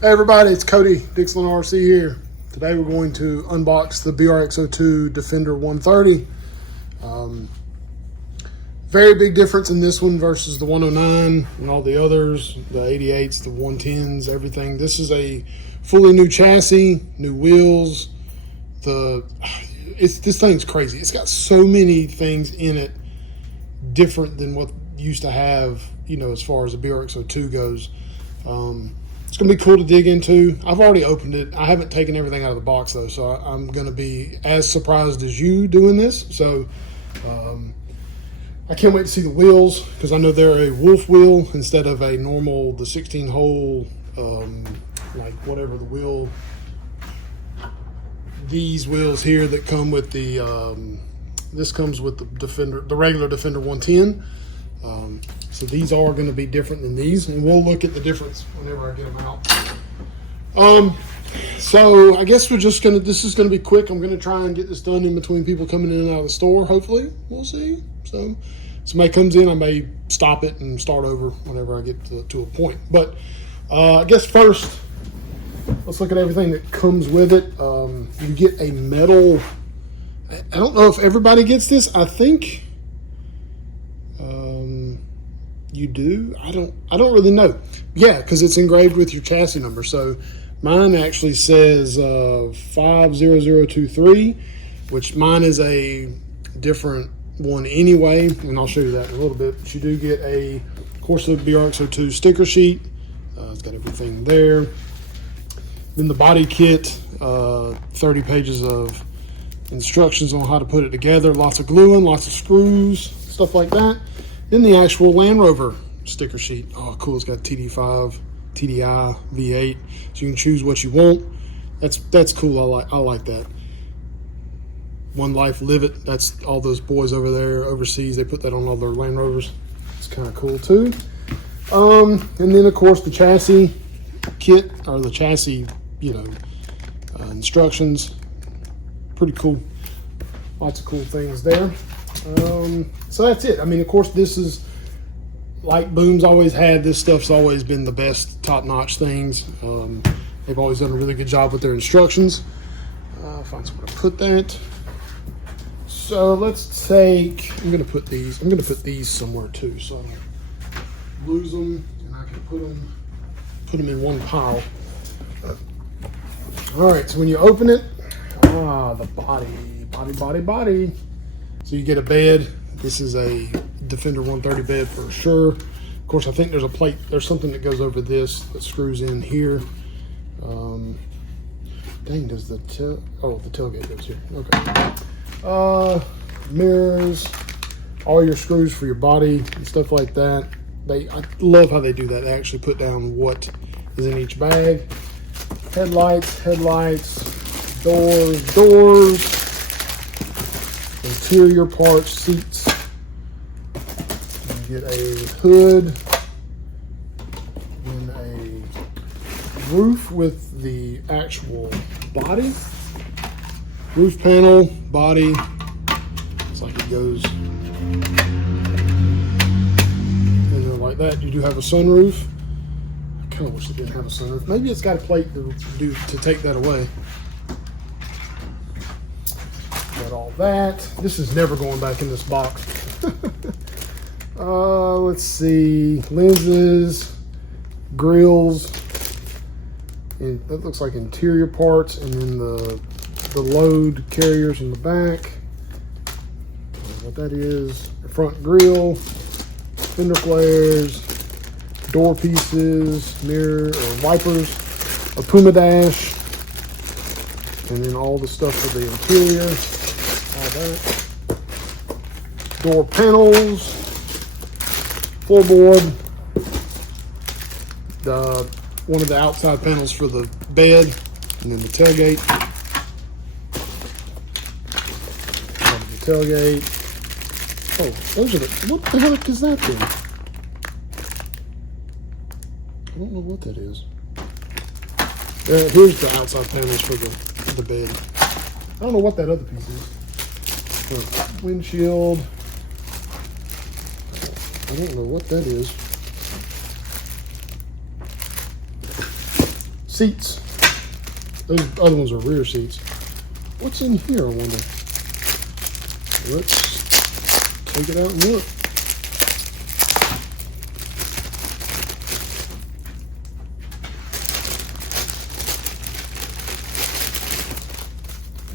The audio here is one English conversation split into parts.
Hey everybody, it's Cody, Dixon RC here. Today we're going to unbox the BRX02 Defender 130. Very big difference in this one versus the 109 and all the others, the 88s, the 110s, everything. This is a fully new chassis, new wheels. This thing's crazy. It's got so many things in it different than what you used to have, you know, as far as the BRX02 goes. It's going to be cool to dig into. I've already opened it. I haven't taken everything out of the box though, so I'm going to be as surprised as you doing this. So I can't wait to see the wheels, because I know they're a wolf wheel instead of a normal, the 16 hole, like whatever the wheel, these wheels here that come with the, this comes with the Defender, the regular Defender 110. So these are going to be different than these, and we'll look at the difference whenever I get them out. So I guess this is going to be quick. I'm going to try and get this done in between people coming in and out of the store, hopefully. We'll see. So somebody comes in, I may stop it and start over whenever I get to a point. But I guess first, let's look at everything that comes with it. You get a metal, I don't know if everybody gets this. I think you do. I don't really know. Yeah, because it's engraved with your chassis number. So mine actually says 50023, which mine is a different one anyway, and I'll show you that in a little bit. But you do get of course, the BRX02 sticker sheet. It's got everything there. Then the body kit, 30 pages of instructions on how to put it together, lots of gluing, lots of screws, stuff like that. Then the actual Land Rover sticker sheet. Oh, cool! It's got TD5, TDI, V8, so you can choose what you want. That's cool. I like that. One Life, Live It. That's all those boys over there overseas. They put that on all their Land Rovers. It's kind of cool too. And then of course the chassis kit, or the chassis, you know, instructions. Pretty cool. Lots of cool things there. So that's it. I mean, of course, this is like Boom's always had. This stuff's always been the best, top-notch things. They've always done a really good job with their instructions. Find somewhere to put that. So let's take. I'm going to put these somewhere too, so I don't lose them, and I can put them in one pile. All right. So when you open it, the body. So you get a bed. This is a Defender 130 bed for sure. Of course, I think there's a plate. There's something that goes over this that screws in here. Dang, does the tailgate goes here. Okay. Mirrors, all your screws for your body and stuff like that. I love how they do that. They actually put down what is in each bag. Headlights, doors. Interior parts, seats. You get a hood, and a roof with the actual body. Roof panel, body. It's like it goes in there like that. You do have a sunroof. I kind of wish it didn't have a sunroof. Maybe it's got a plate to take that away. All that. This is never going back in this box. Let's see. Lenses, grills, and that looks like interior parts, and then the load carriers in the back. What that is. The front grille, fender flares, door pieces, mirror or wipers, a Puma dash, and then all the stuff for the interior. That. Door panels, floorboard, one of the outside panels for the bed, and then the tailgate. The tailgate. Oh, those are what the heck is that thing? I don't know what that is. Here's the outside panels for the bed. I don't know what that other piece is. Windshield. I don't know what that is. seats. Those other ones are rear seats. What's in here, I wonder? Let's take it out and look.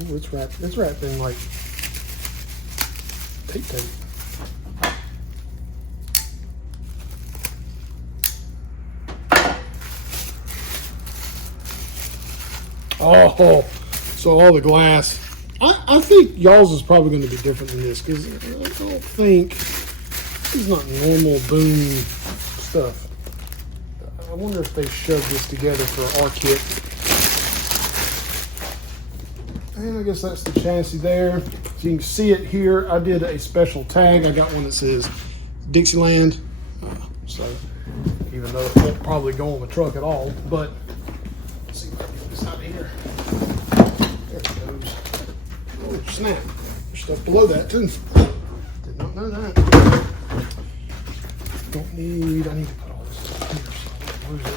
Oh, it's wrapped in like tape. Oh, so all the glass. I think y'all's is probably going to be different than this because I don't think this is not normal boom stuff. I wonder if they shoved this together for our kit. And I guess that's the chassis there. So you can see it here. I did a special tag. I got one that says Dixieland. So even though it won't probably go on the truck at all, but let's see if I can get this out of here. There it goes. Oh, snap. There's stuff below that too. Did not know that. I need to put all this stuff here so I don't lose it.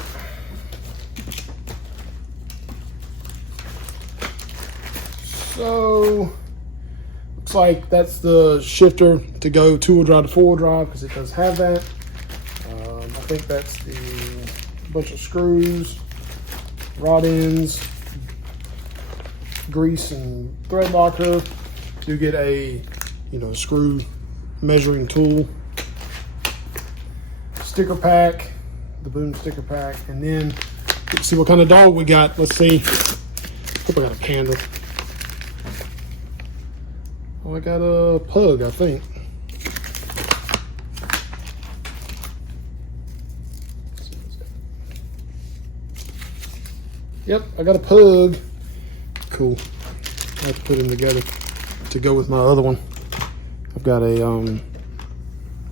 So, looks like that's the shifter to go 2-wheel drive to 4-wheel drive because it does have that. I think that's the bunch of screws, rod ends, grease and thread locker. You get a, screw measuring tool, sticker pack, the boom sticker pack, and then let's see what kind of dog we got. Let's see. Hope I got a panda. Oh, I got a pug, I think. Yep, I got a pug. Cool. I have to put them together to go with my other one. I've got a,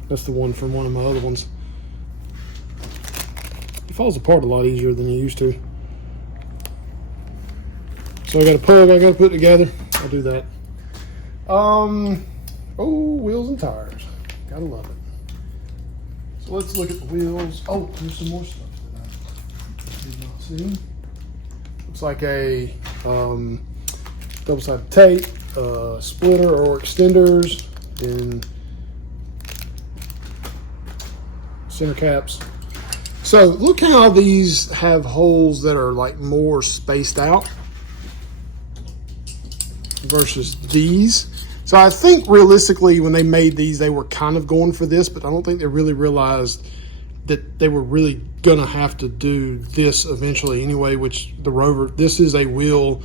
that's the one from one of my other ones. It falls apart a lot easier than you used to. So I got a pug I got to put together. I'll do that. Oh, wheels and tires. Gotta love it. So let's look at the wheels. Oh, there's some more stuff that I did not see. Looks like a double-sided tape, splitter or extenders, then center caps. So look how these have holes that are like more spaced out versus these. So I think realistically when they made these, they were kind of going for this, but I don't think they really realized that they were really gonna have to do this eventually anyway, which the Rover, this is a wheel,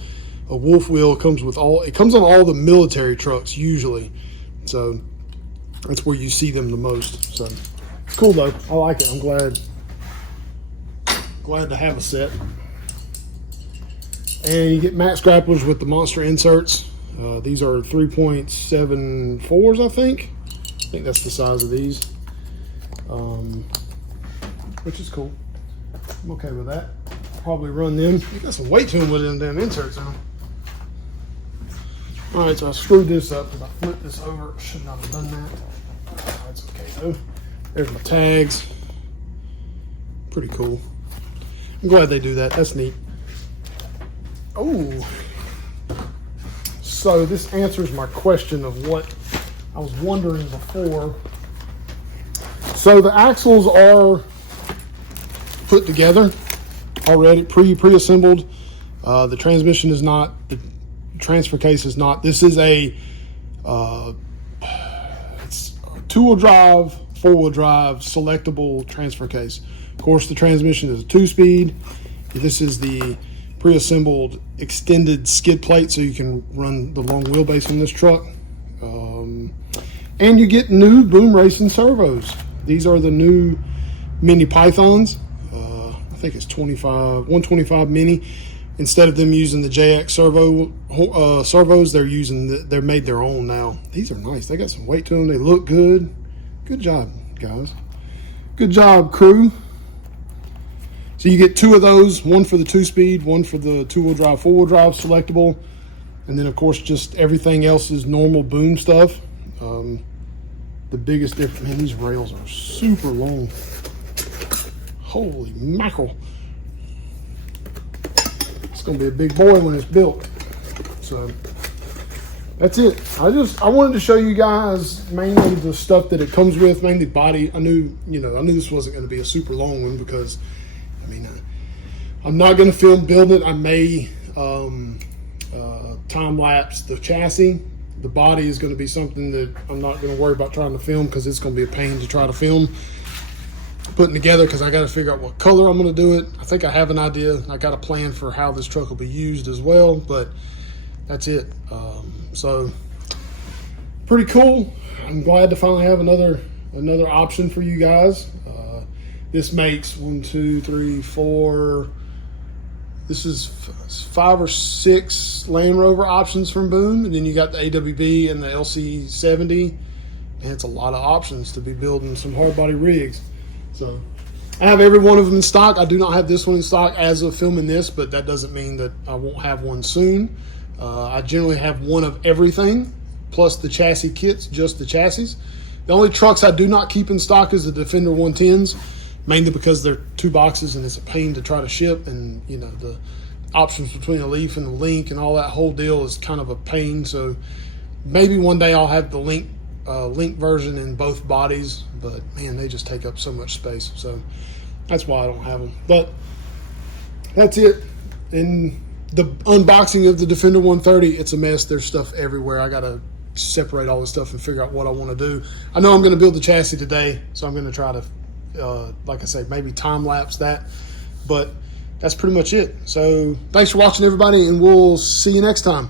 a wolf wheel, comes with all, it comes on all the military trucks usually. So that's where you see them the most. So it's cool though, I like it. I'm glad to have a set. And you get max grapplers with the monster inserts. These are 3.74s, I think. I think that's the size of these, which is cool. I'm okay with that. I'll probably run them. You got some weight to them with them damn inserts on. All right, so I screwed this up because I flipped this over. Should not have done that. That's okay though. There's my tags. Pretty cool. I'm glad they do that. That's neat. Oh. So this answers my question of what I was wondering before. So the axles are put together already, pre-assembled. The transmission is not, the transfer case is not. This is a it's 2-wheel drive, 4-wheel drive selectable transfer case. Of course, the transmission is a 2-speed. This is the pre-assembled extended skid plate so you can run the long wheelbase on this truck. And you get new boom racing servos. These are the new mini Pythons. I think it's 125 mini. Instead of them using the JX servos, they're made their own now. These are nice. They got some weight to them. They look good. Good job, guys. Good job, crew. So you get 2 of those, one for the 2-speed, one for the 2-wheel drive, 4-wheel drive selectable. And then of course, just everything else is normal boom stuff. The biggest difference, man, these rails are super long. Holy mackerel. It's gonna be a big boy when it's built. So that's it. I wanted to show you guys mainly the stuff that it comes with, mainly body. I knew this wasn't going to be a super long one because, I mean, I'm not going to film building it. I may time lapse the chassis. The body is going to be something that I'm not going to worry about trying to film because it's going to be a pain to try to film putting together, because I got to figure out what color I'm going to do it. I think I have an idea. I got a plan for how this truck will be used as well, but that's it. So pretty cool. I'm glad to finally have another option for you guys. This makes 1, 2, 3, 4. This is 5 or 6 Land Rover options from Boom, and then you got the AWB and the LC70. And it's a lot of options to be building some hard body rigs. So I have every one of them in stock. I do not have this one in stock as of filming this, but that doesn't mean that I won't have one soon. I generally have one of everything, plus the chassis kits, just the chassis. The only trucks I do not keep in stock is the Defender 110s, mainly because they're 2 boxes and it's a pain to try to ship, and you know, the options between the Leaf and the Link and all that whole deal is kind of a pain. So maybe one day I'll have the Link version in both bodies, but man, they just take up so much space. So that's why I don't have them. But that's it. And the unboxing of the Defender 130, it's a mess. There's stuff everywhere. I got to separate all this stuff and figure out what I want to do. I know I'm going to build the chassis today, so I'm going to try to, like I say, maybe time lapse that. But that's pretty much it. So thanks for watching, everybody, and we'll see you next time.